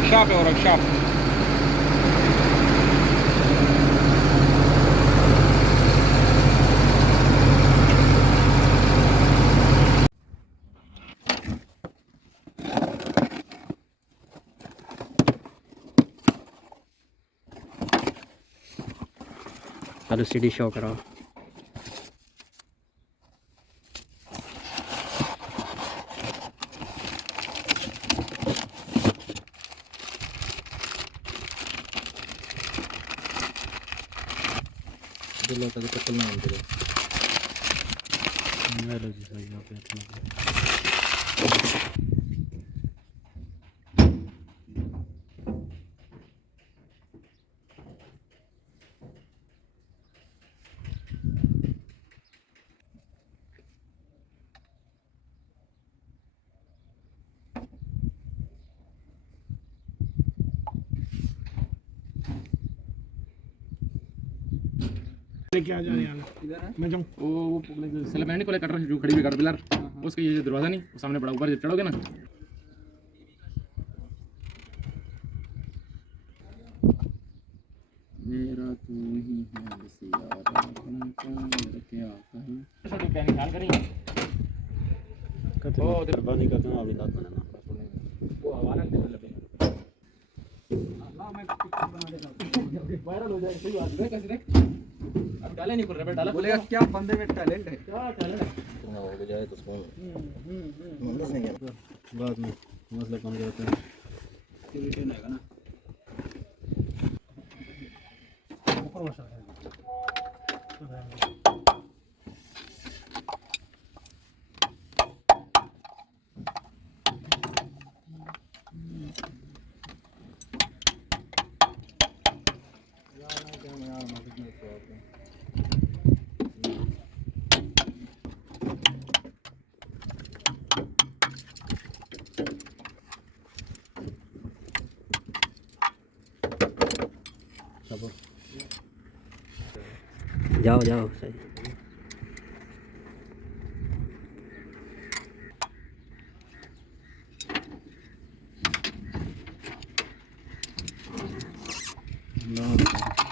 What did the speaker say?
वर्कशॉप है वर्कशॉप। चलो सीढ़ी शो करो। लेके आ जा यार, मैं जाऊँ। वो सेलेब्रिटी को लेकर जो खड़ी हुई कार पिलर, उसका ये जो दरवाजा नहीं, वो सामने पड़ा, ऊपर जब चढ़ोगे ना। मेरा तू ही है बस यार, क्या कहीं छोटे क्या निकाल करेंगे कते ओ दरबार नहीं करता अभी रात बनाना वो हवाला दे लगे अल्लाह मैं पिक्चर बना देता हूँ, वायरल हो जाए। सही बात है, कैसे देख अब डाले नहीं, रबर डाला बोलेगा क्या बंदे में टैलेंट है। क्या टैलेंट है। हो जाए तो उसको बाद में मसला कम जाता है। रिटर्न आएगा ना। जाओ जाओ सही। लो